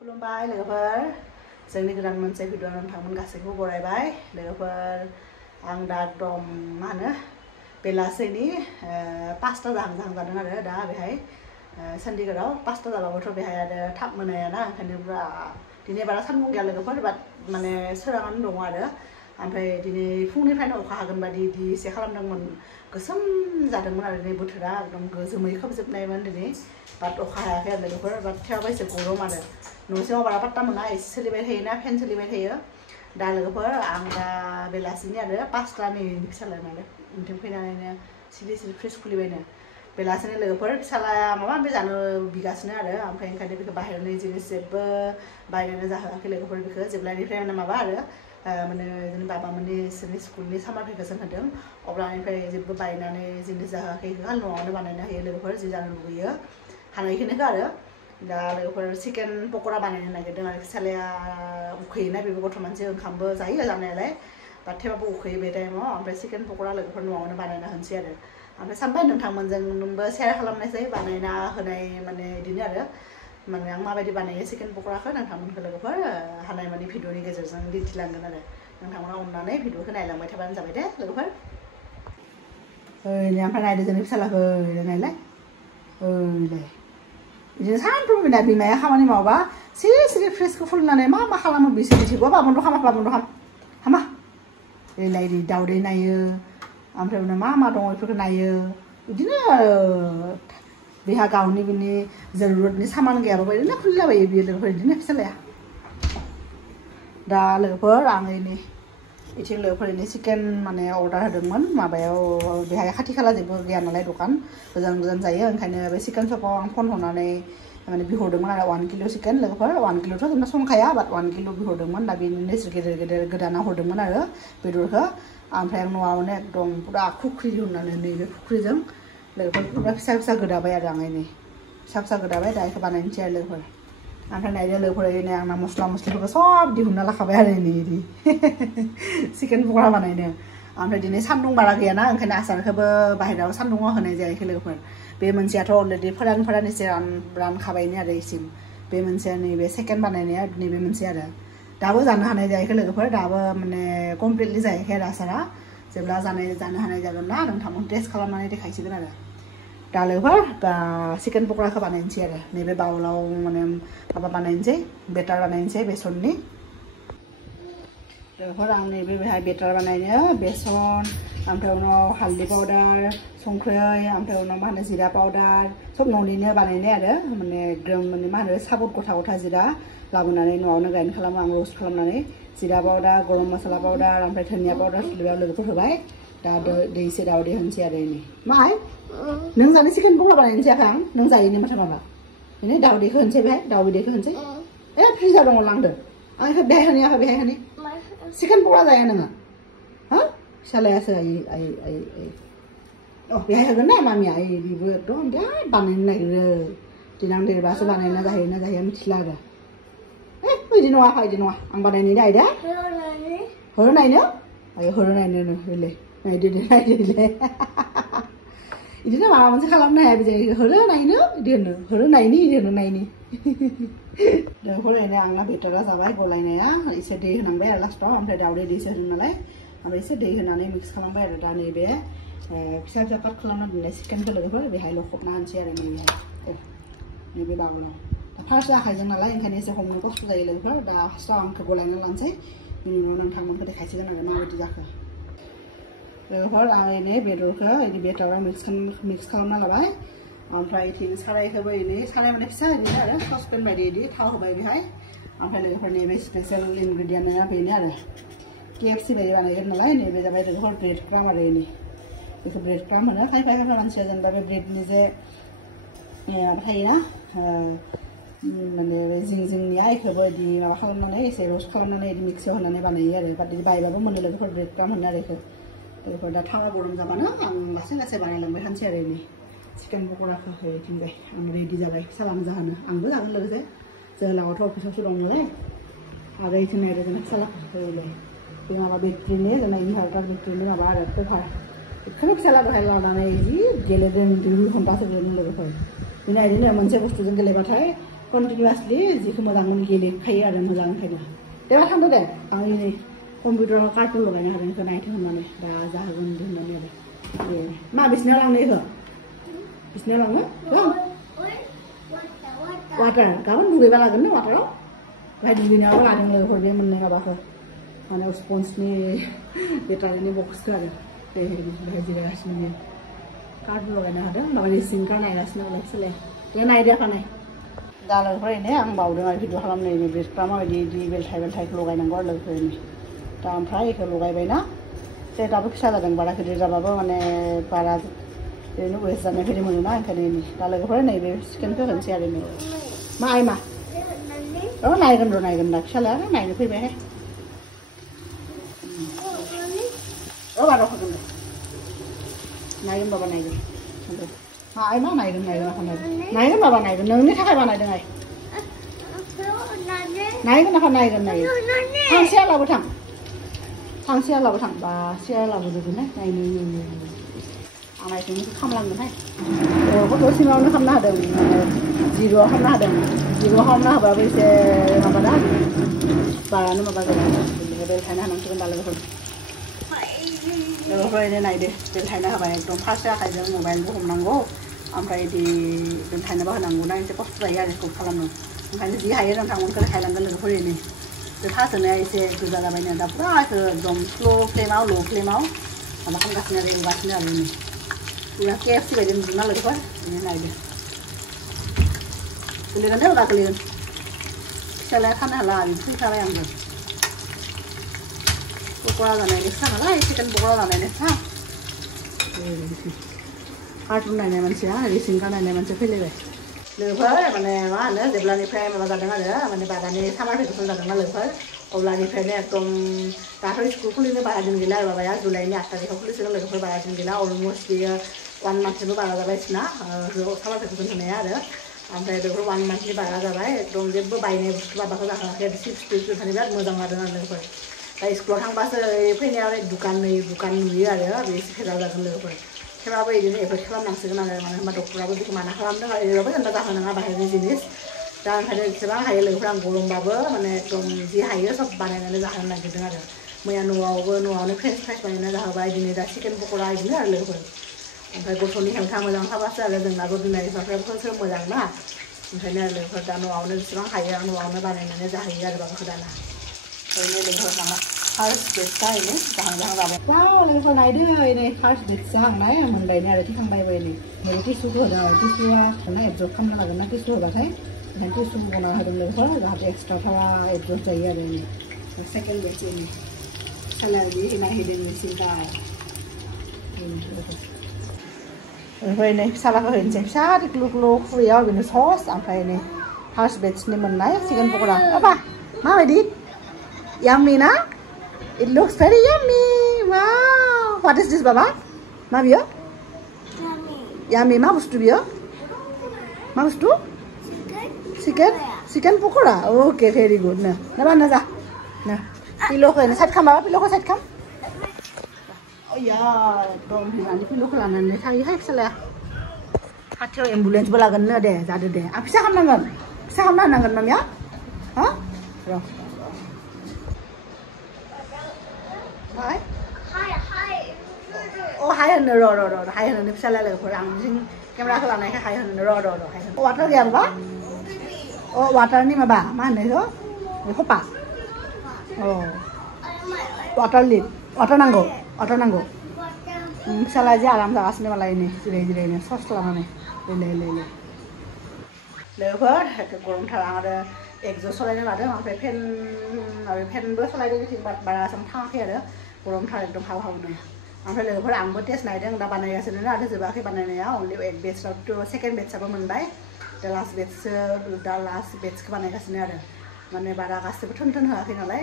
खुलुमबाय लोगोफोर जोंनि गोदान मोनसे भिडिअ नोंथांमोन गासैखौबो बरायबाय लोगोफोर आं दा एकदम मा होनो बेलासिनि 5टा जाहां जादों आरो दा बेहाय चन्डीगढ़ाव 5टा जाबाबोथ' बेहाय आरो थाब मोनायाना ओंखायनो बुरा दिनै बारा सान्दुं गैया लोगोफोर बाट माने सोराङानो दङ आरो ओमफ्राय दिनै फुंनिफ्रायनो अखा हागोन बादि इदि एसे खालामदोंमोन गोसोम जादोंमोन आरो दिनै बोथोरा एकदम जोमै खोबजोबनायमोन दिनै बाट अखा हायाखै आरो लोगोफोर बाट थेवबो एसे गरम आरो न'सिङाव बारा पात्ता मोना एसे सोलिबाय थायोना फेन सोलिबाय थायो दा लोगोफोर आं दा बेलासिनि आरो 5टानि फिसालाया नालाय उनथिं फैनानैनो सिरि फ्रिज खुलिबायनो बेलासिनि लोगोफोर फिसालाया माबा माबि जानो बिगासिनो आरो ओमफ्राय ओंखायनो बेखौ बाहेरनि जिनिस जेबो बायनोनो जाहोआखै लोगोफोर बेखौ जेब्लानिफ्राय माने माबा आरो माने जोंनि बाबामोननि इसोरनि स्कुलनि सामार भेकेसन होदों अब्लानिफ्राय जेबो बायनानै जिनिस जाहोआखै न'आवनो बानायनो हायो लोगोफोर जि जानो लुबैयो हानायखिनिखौ आरो दा लोगोफोर चिकेन पक'रा बानायनो नागिरदों आरो फिसालाया उखैयोना बेबो गथ' मानसि ओंखामबो जायो जानायालाय बाट थेवबाबो उखैयो बे टाइमाव ओमफ्राय चिकेन पक'रा लोगोफोर न'आवनो बानायना होनोसै आरो ओमफ्राय सानबाय नोंथांमोनजोंबो शेयार खालामनायसै बानायना होनाय माने बिदिनो आरो माने आं माबायदि बानायो चिकेन पक'राखौ नोंथांमोनखौ लोगोफोर हानाय मानि भिडिअनि गेजेरजों दिन्थिलांगोन आरो नोंथांमोना अननानै भिडिअखौ नायलांबाय थाबानो जाबाय दे लोगोफोर ओमफ्राय नायदो जोंनि फिसालाखौ नायलाय ओइलाय बिदिनो सानफ्रोमबो बिना बिमाया खामानि मावबा सिरि फ्रिजखौ खुलिनानै मा खालामो बिसोर मिथिगौ बाबन्द' हामा ओइलाय दाउदै नायो ओमफ्राय उनाव मा दङ बेफोरखौ नायो बिदिनो बेहा गावनि बिनि जरुरतनि सामान गैयाबाबो बिदिनो खुलिलाबायो बियो लोगोफोर बिदिनो फिसालाया दा लोगोफोर आं इथिं लोगोफोरनि चिकेन माने अर्डार होदोंमोन माबायाव बेहाय खाथि खाला जेबो गैया नालाय दखान गोजान जायो ओंखायनो बे चिकेन शपआव आं फन हरनानै माने बिहरदोंमोन आरो 1 किल' चिकेन लोगोफोर 1 किल'थ' जोंना संखाया बाट 1 किल' बिहरदोंमोन दा बेनिनो गेदेर गोदाना हरदोंमोन आरो बेदरखौ ओमफ्राय आं न'आवनो एकदम पुरा खुख्रि दिहुननानै नैबे खुख्रिजों लोगोफोर पुरा फिसा गोदाबाय आरो आं फिसा गोदाबाय दा बेखौ बानायनोसै आरो लोगोफोर ओमफ्राय नायदो लोगोफोर आंना मस्ला मस्लिफोरखौ सब दिहुनना लाखाबाय आरो इदि चिकेन पक'रा बानायनो ओमफ्राय दिनै सान्दुं बारा गैयाना ओंखायनो आसारखौबो बाहेरायाव सान्दुङाव होनाय जायाखै लोगोफोर बे मोनसेयाथ' अलरेडि फोरान एसे रानखाबायनो आरो इसिम बे मोनसेया नैबे सेकेन्ड बानायनाया नैबे मोनसे आरो दाबो जानो हानाय जायाखै लोगोफोर दाबो माने कमप्लिटलि जायाखै आरो आसारा जेब्ला जानो हानाय जागोन ना नोंथांमोन टेस्ट खालामनानै देखायसिगोन आरो दा लोगोफोर चिकेन पक'राखौ बानायनोसै आरो नैबे बाउलाव माने माबा बानायनोसै बेटार बानायनोसै बेसननि लोगोफोर आं नैबे बेहाय बेटार बानायनो बेसन ओमफ्राय उनाव हालदै पाउडार संख्रै ओमफ्राय उनाव मा होनो जिरा पाउडार सब न'निनो बानायनाय आरो माने एकदम माने मा होनो साबुत गथा जिरा लाबोनानै न'आवनो ग्राइन्ड खालामो आं रस्ट खालामनानै जिरा पाउडार गरम मसला पाउडार ओमफ्राय धनिया पाउडार लोगोफोर होबाय दा दै एसे दाउदै होनोसै आरो माहाय नों जानो चिकेन पक'रा बानायनोसै आं नों जायोनि माथो माबा बेनो दाउदैखौ होनोसै बेहाय दाउ बिदैखौ होनोसै फ्रिजाव दङ लांदो आं बेहाय होनि चिकेन पक'रा जाया नोङो हा फिसालायासो बेहाय होगोन ना मामिया बेबो एकदम बिराद बानायनो नागिरो देनां देरबासो बानायना जाहैया मिथिला आरो बिदि नङा आं बानायनि दे आयदा होनो नायनो होले नायदो बिदिनो माबा मोनसे खालामनो हाया जायो होनो नायनो बिदि होनो नायनि फरायनाया आंना बेटारा जाबाय गलायनाया एसे दै होनांबाय आरो लास्टाव ओमफ्राय दाउदै दैसो होदों नालाय ओमफ्राय एसे दै होनानै मिक्स खालामबाय आरो दा नैबे फिसा काट खालामना दोननाय चिकेनखौ लोगोफोर बेहाय लखबना होनोसै आरो नैबे बागुलाव फार्स्ट आखाइजों नालाय ओंखायनो एसे हमनो खस्थ' जायो लोगोफोर दा फार्स्टआव आंखौ गलायना लानोसै बिनि उनाव नोंथांमोनखौ देखायसिगोन आरो माबायदि जाखो लोगोफोर आं बेदरखौ बेटाराव मिक्स खालामना लाबाय ओमफ्राय इथिं सारायखौबो साराय माने फिसा बिदिनो आरो ससपेन बायदि थाव होबाय बेहाय ओमफ्राय लोगोफोर नैबे स्पेसियेल इनग्रेडियेन्टआ बेनो आरो KFC बायदि बानायगोन नालाय नैबे जाबाय लोगोफोर ब्रेड क्राम आरो बेखौ ब्रेड क्राम होनो खायफा मानसिया जेनेबा बे ब्रेडनि जे थायोना माने जिंनिया बेखौबो बिदि माबा खालामनानै एसे रस्ट खालामनानै बिदि मिक्सियाव होनानै बानायो आरो बाट बिदि बायबाबो मोनो लोगोफोर ब्रेड क्राम होनो आरो बेखौ दा थावा गरम जाबानो आं लासै बानायलांबाय थानोसै आरो चिकेन पक'राखौ होथिंबाय आं रेडि जाबाय फिसालानो जाहोनो आंबो जागोन लोगोसे जोहोलावाथ' अफिसावसो दं नालाय आरो इथिं नायदो जोंना फिसालाखौ होलाय बे माबा बेट्रिनि जोंना इनभार्टार बेट्रिनि माबा आरो कभार बेखौनो फिसाला दहाय लानानै जि गेलेदों 2 घन्टासो गेलेदों लोगोफोर बिदिनो मोनसे बुस्थुजों गेलेबाथाय कन्टिनिउआसलि जिखौ मोजां गेलेखायो आरो मोजां ओंखायनो दे थांदो दे आं नै कम्पिउटाराव कार्टुन लगायनो हादों बेखौ नायथों होननानै दा जाहोगोन होननानै आरो मा बिसिना लांनो इखौ बिसिना लांनो वाटार गाबोन दुगैबा लागोन ना वाटाराव बाहाय दुगैनायाव लादों लोगोफोर बे मोननै माबाखौ माने स्पन्जनि बेटारिनि बक्सखौ आरो दे बाहाय जिरायगासिनो बियो कार्टुन लगायनो हादों माबा रेसिंखौ नायगासिनो सोलाय दे नायदो खानाय दा लोगोफोरनो आं बावदों आरो भिडिअ खालामनायनि बेफ्रा माबायदि बिदि बेलथाइखौ लगायनांगौ आरो लोगोफोरनि दा ओमफ्राय बेखौ लगायबायना दे दाबो फिसा जादों बारा गिदिर जाबाबो माने बारा ओरैनो वेस्ट जानाय बायदि मोनोना ओंखायनो दा लोगोफोर नैबे चिकेनखौ होनोसै आरो नै मा आइमा नायगोन र' नायगोन दा फिसालाया नायनो फैबायहाय बारा होगोन दे नायगोन बाबा नायगोन मा आइमा नायगोन नायगोन बाबा नायगोन नोंनि थाखाय बानायदों आइ नायगोन नाखा नायगोन थां सियालाबो थां सियालाबो थां बा सियालाबो दोगोनहाय नायनो आं नायथोंनिखौ खामलांगोनहाय दसेमावनो खालामनो हादों माने जिर'आव खालामनो हादों जिर'आव खालामनो हाबाबो एसे माबाना बारानो माबा जाया बेलथायनो हानांसिगोन दा लोगोफोर नायदो बेलथायनो हाबाय एकदम फार्स्ट आखाइजों मबाइलबो हमनांगौ ओमफ्राय बिदि बेलथायनोबो होनांगौ ना एसे खस्थ' जायो आरो बेखौ खालामनो ओंखायनो जि हायो नोंथांमोनखौ देखायलांगोन लोगोफोरनि बे फार्स्टआवनो एसे गोजा जाबायनो दा फुरा एकदम स्ल' फ्लेमाव ल' फ्लेमाव माबा खालामगासिनो आरो एवगासिनो आरो नै पूरा KFC बायदि नुदोंना लोगोफोर बिदिनो नायदो गोलैगोन दे उनाव गोलैगोन फिसालाया खानो हाला फैखाबाय आंबो पक'रा जानायनि सा नालाय चिकेन पक'रा जानायनि सा कार्टुन नायनाय मानसिया रेसिंखौ नायनाय मानसिया फैलायबाय लोगोफोर माने मा होनो जेब्लानिफ्राय माबा जादों आरो माने बाबानि सामार भेकेसन जादोंना लोगोफोर अब्लानिफ्रायनो एकदम दाथ' स्कुल खुलिनो बारा दिन गैला आरो माबाया जुलाइनि 8 तारिखआव खुलिसिगोन लोगोफोर बारा दिन गैला अलमस्ट बेयो 1 मान्थनिबो बारा जाबायसिना सामार भेकेसन होनाया आरो ओमफ्राय बेफोर 1 मान्थनि बारा जाबाय एकदम जेबो बायनाय बुस्थु बाबाखौ जाखाङाखै आरो चिप्स थानो बिराद मोजां जादों आरो लोगोफोर दा स्कुलाव थांबासो फैनायाव दुकान नुयो आरो बे खेला जागोन लोगोफोर खेलाबो बिदिनो एफोर खालामनांसिगोन आरो मानो होनबा डक्टराबो बेखौ माना खालामदों आरो एरैबाबो जेनेबा जाहोनाङा बाहेरनि जिनिस दा ओंखायनो जेसेबां हायो लोगोफोर आं गरमबाबो माने एकदम जि हायो सब बानायनानै जाहोनो नागिरदों आरो मैया न'आवनो फ्रेन्स फ्राइस बानायना जाहोबाय दिनै दा चिकेन पक'रा बिदिनो आरो लोगोफोर ओमफ्राय गथ'नि हेल्था मोजां थाबासो आरो जोंनाबो बिमा बिफाफ्राबो मोजां ना ओंखायनो आरो लोगोफोर दा न'आवनो जेसेबां हायो आं न'आवनो बानायनानै जाहैयो आरो बाबाखौ दाना ओरैनो लोगोफोर नामा फार्स्ट बेटसा ओरैनो जाहां जाबाय वाव लोगोफोर नायदो नै फार्स्ट बेट जाहांनाय मोनबायनो आरो थिखांबायबो नै टिसुखौ होदों आरो टिसुआ एबजर्ब खालामनो लागोन ना टिसु होबाथाय ओंखायनो टिसु बनायना होदों लोगोफोर जाहाथे एक्सट्रा थावा एबजर्ब जायो आरो सेकेन्ड बेटनि सालारि नायहैदों सिन्था ओमफ्राय नै फिसालाखौ होनोसै फिसा टिक्लु क्लु खुरैयाव बेनो सस ओमफ्राय नै फार्स्ट बेटसनि मोननाय चिकेन पक'रा बाबा माबायदि याम्मी ना It looks very yummy. Wow. What is this, Baba? Ma biyo? Yummy. Ma bustu biyo? Ma bustu? Chicken pokora. Okay, very good. Na bana za. Na. Pilo ko na side kam Baba. Pilo ko side kam. Oh yeah. Dom hilani pilo ko lanan ne. Thagi hai sala. Hathio ambulance balagan na de. Jadu de. Apa sih kam nangan? Sih kam nangan mam ya? Hah? Ro. Hi. Oh, hi hơn rồi. Hi hơn nữa sao lại là phải làm nhưng camera cái này hay hơn rồi. Hay hơn. Water gì không có? Oh, water ni mà bà, mà này đó. Này không bà. Oh. Water lid. Water nanggo. Salah aja alam salah sini malah ini. Jire ini. Sos lah nih. Le. Lepas ke kurung terang ada exhaust soalnya ada, sampai fan bersolai dari sini bara sama thang ada. गरम थार एकदम हाव नो ओमफ्राय लोगोफोर आंबो test नायदों दा बानायगासिनो आरो जोबाखै बानायनाया अनलि एक बेटसआव सेकेन्ड बेटसआबो मोनबाय दा लास्ट बेटसखौ बानायगासिनो आरो माने बारा गासैबो थोन होआखै नालाय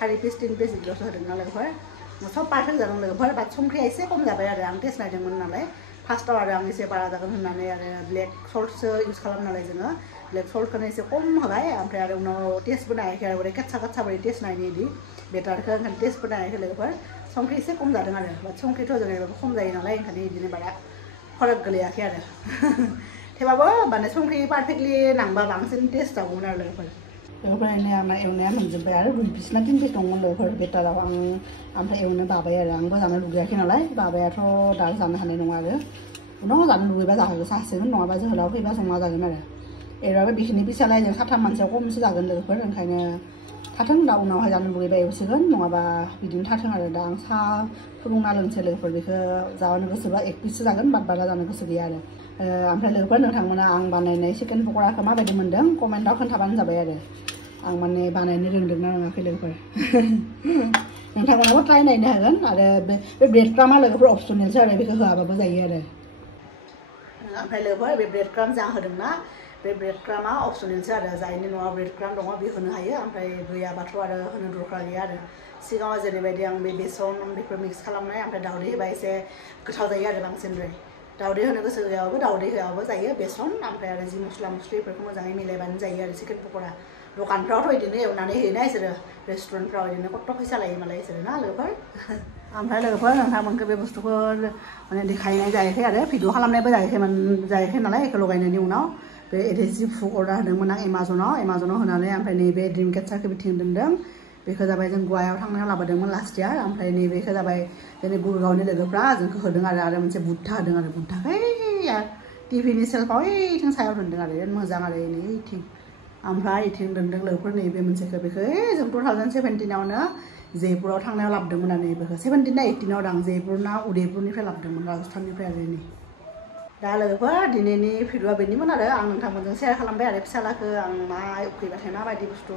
4 पिस 3 पिस बिदिल'सो होदों ना लोगोफोर सब पारफेक्ट जादों लोगोफोर बाट संख्रिया एसे खम जाबाय आरो आं टेस्ट नायदोंमोन नालाय फार्स्टआव आरो आं एसे बारा जागोन होननानै आरो ब्लेक सल्टसो इउज खालामो नालाय जोङो ब्लेक सल्टखौनो एसे खम होबाय ओमफ्राय आरो उनाव टेस्टबो नायाखै आरो बोरै काच्चा बोरै टेस्ट नायनि इदि बेटारखौ ओंखायनो टेस्टबो नायाखै लोगोफोर संख्रि एसे खम जादों आरो बाट संख्रिथ' जोंनिबाबो खम जायो नालाय ओंखायनो बिदिनो बारा फरक गोलैयाखै आरो थेवबाबो माने संख्रि पारफेक्टलि नांबा बांसिन टेस्ट जागौमोन आरो लोगोफोर बेनिफ्रायनो आंना एवनाया मोनजोब्बाय आरो बिसिना 3 पिस दंमोन लोगोफोर बेटाराव आं ओमफ्राय एवनो बाबाय आरो आंबो जानो लुगैयाखै नालाय बाबायाथ' दा जानो हानाय नङा आरो उनाव जानो लुगैबा जासिगोन नङाबा जोहोलाव फैबा संना जागोन आरो एरबाबो बिखिनि पिसालाय जों 3 मानसियाव खमसो जागोन लोगोफोर ओंखायनो थाथों दा उनावहाय जानो लुगैबा एवसिगोन नङाबा बिदिनो थाथों आरो दा आं साहा फुदुंना लोंसै लोगोफोर बेखौ जानो गोसोबा 1 पिससो जागोन बारा जानो गोसो गैया आरो ओमफ्राय लोगोफोर नोंथांमोना आं बानायनाय चिकेन पक'राखौ माबायदि मोन्दों कमेन्टआव खोन्थाबानो जाबाय आरो आं माने बानायनो रोंदोंना रोङाखै लोगोफोर नोंथांमोनाबो ट्राइ नायनो हागोन आरो बे ब्रेड क्रामा लोगोफोर अपसनेलसो आरो बेखौ होआबाबो जायो आरो ओमफ्राय लोगोफोर बे ब्रेड क्राम जा होदोंना बे ब्रेड क्रामा अपसनेलसो आरो जायनि न'आव ब्रेड क्राम दङ बे होनो हायो ओमफ्राय गैयाबाथ' आरो होनो दरकार गैया आरो सिगाङाव जेरैबायदि आं बे बेसन बेफोर मिक्स खालामनाय ओमफ्राय दावदै होबा एसे गोथाव जायो आरो बांसिनद्राय दावदै होनो गोसो गैयाबाबो दावदै होआबाबो जायो बेसन ओमफ्राय आरो जि मस्ला मस्लि बेफोरखौ मोजाङै मिलायबानो जायो आरो चिकेन पक'रा दखानफ्रावथ' बिदिनो एवनानै होयोना इसोरो रेस्टुरेन्टफ्राव बिदिनो खथ' फैसा लायो मालाय इसोरो ना लोगोफोर ओमफ्राय लोगोफोर नोंथांमोनखौ बे बुस्थुखौ माने देखायनाय जायाखै आरो भिडिअ खालामनायबो जायाखै नालाय बेखौ लगायनायनि उनाव बे एडहेसिभ हुक अर्डार होदोंमोन आं एमाजनाव होनानै ओमफ्राय नैबे ड्रिम केचारखौ बिथिं दोनदों बेखौ जाबाय जों गवायाव थांनायाव लाबोदोंमोन लास्ट इयार ओमफ्राय नैबेखौ जाबाय जोंनि गुरगावनि लोगोफ्रा जोंखौ होदों आरो मोनसे बुट्टा होदों आरो बुट्टाखौ टिभिनि सेल्फआव ओइथिं सायाव दोनदों आरो मोजां आरो ओइथिं ओमफ्राय इथिं दोनदों लोगोफोर नैबे मोनसेखौ बेखौ जों 2017आवनो जयपुराव थांनायाव लाबोदोंमोन आरो नैबेखौ 17 ना 18आव दां जयपुर ना उदयपुरनिफ्राय लाबोदोंमोन राजस्थाननिफ्राय आरो नै दा लोगोफोर दिनैनि भिडिअआ बेनिमोन आरो आं नोंथांमोनजों शेयार खालामबाय आरो फिसालाखौ आं मा उखैबाथाय माबायदि बुस्थु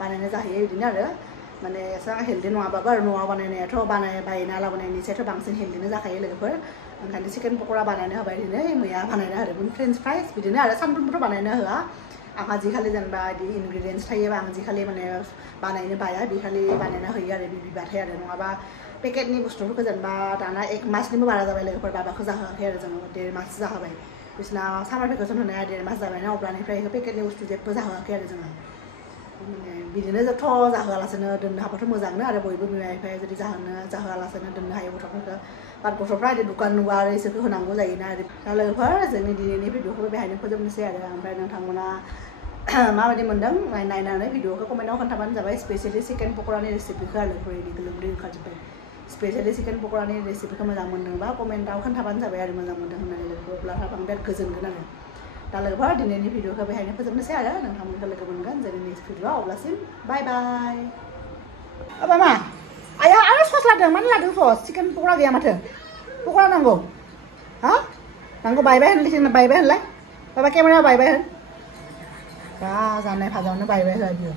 बानायना जाहैयो बिदिनो आरो माने एसेबां हेल्दि नङाबाबो आरो न'आव बानायनायाथ' बायना लाबोनायनिसायथ' बांसिन हेल्दिनो जाखायो लोगोफोर ओंखायनो चिकेन पक'रा बानायनो होबाय दिनै मैया बानायना होदोंमोन फ्रेन्स फ्राइस बिदिनो आरो सानफ्रोमबोथ' बानायनो होआ आंहा जिखालि जेनेबा बिदि इनग्रिडियेन्ट्स थायोबा आं जिखालि माने बानायनो बाया बिखालि बानायना होयो आरो बिबाथाय आरो नङाबा पेकेटनि बुस्थुफोरखौ जेनेबा दाना 1 मासनिबो बारा जाबाय लोगोफोर बाबाखौ जाहोआखै आरो जोङो 1.5 माससो जाहोबाय बिसोरना सामार भेकेसन होनाया 1.5 मास जाबायना अब्लानिफ्राय पेकेटनि बुस्थु जेबो जाहोआखै आरो जोङो माने बिदिनो जथ' जाहोआलासेनो दोननो हाबाथ' मोजांनो आरो बयबो बिमा बिफाया जुदि जाहोआलासेनो दोननो हायो गथ'फोरखौ बाट गथ'फ्रा बिदि दुखान नुबा आरो इसोरखौ होनांगौ जायोना दा लोगोफोर जोंनि दिनैनि भिडिअखौ बेहायनो फोजोबनोसै आरो ओमफ्राय नोंथांमोना माबायदि मोन्दों नायनानै भिडिअखौ कमेन्टआव खोन्थाबानो जाबाय स्पेसियेलि चिकेन पक'रानि रेसिपिखौ आरो लोगोफोर गोलोमदै ओंखारजोब्बाय स्पेसियेलि चिकेन पक'रानि रेसिपिखौ मोजां मोन्दोंबा कमेन्टआव खोन्थाबानो जाबाय आरो मोजां मोन्दों होननानै लोगोफोर अब्ला आं बिराद गोजोनगोन आरो दा लोगोफोर दिनैनि भिडिअखौ बेहायनो फोजोबनोसै आरो नोंथांमोनखौ लोगो मोनगोन जोंनि नेक्स्ट भिडिअआव अब्लासिम बाय बाय मामा आया आरो सस लादों मानो लादों सस चिकेन पक'रा गैया माथो पक'रा नांगौ हा नांगौ बायबाय होनलाय बायबाय होनलाय बाबा केमेरा बायबाय होन दा जानाय भाजावनो बायबाय होआ बियो